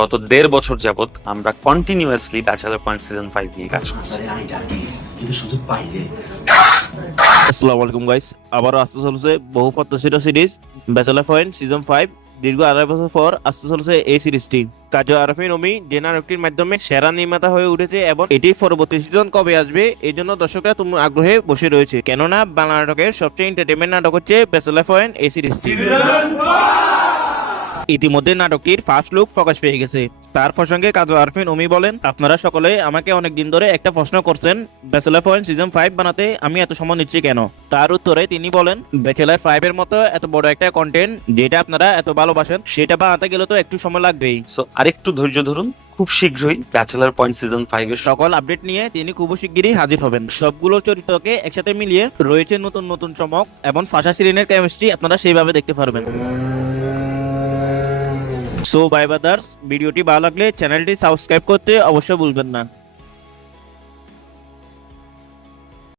গত দেড় বছর যাবৎ আমরা continuously bachelor point season five নিয়ে কাজ করছি। আসসালামু আলাইকুম গাইস আবারও আসতে চলেছে বহু প্রত্যাশিত series bachelor point season five দীর্ঘ আড়াই বছর পর আসতে চলেছে এই সিরিজটি। কাজু আরফিন ওমি জেনার একটির মাধ্যমে সেরা নির্মাতা হয়ে উঠেছে এবং এটি পরবর্তী সিজন কবে আসবে এই জন্য দর্শকরা তুমি আগ্রহে বসে রয়েছে। কেননা বাংলা নাটকের সবচেয়ে এন্টারটেনমেন্ট নাটক হচ্ছে ব্যাচেলার পয়েন্ট এই সিরিজটি। ইতিমধ্যে নাটকটির ফার্স্ট লুক প্রকাশ পেয়ে গেছে। তার প্রসঙ্গে কাজু আরফিন উমি বলেন আপনারা সকলে আমাকে অনেক দিন ধরে একটা প্রশ্ন করছেন ব্যাচেলার পয়েন্ট সিজন ফাইভ বানাতে আমি এত সময় নিচ্ছি কেন? তার উত্তরে তিনি বলেন ব্যাচেলার ফাইভ এর মতো এত বড় একটা কন্টেন্ট যেটা আপনারা এত ভালোবাসেন সেটা বানাতে গেলে তো একটু সময় লাগবেই। সো আরেকটু ধৈর্য ধরুন খুব শীঘ্রই ব্যাচেলার পয়েন্ট সিজন ফাইভ এর সকল আপডেট নিয়ে তিনি খুব শিগগিরই হাজির হবেন। সবগুলো চরিত্রকে একসাথে মিলিয়ে রয়েছে নতুন নতুন চমক এবং ফাঁসা সিরিনের কেমিস্ট্রি আপনারা সেইভাবে দেখতে পারবেন। সো বাই বাদার্স ভিডিওটি ভালো লাগলে চ্যানেলটি সাবস্ক্রাইব করতে অবশ্যই ভুলবেন না।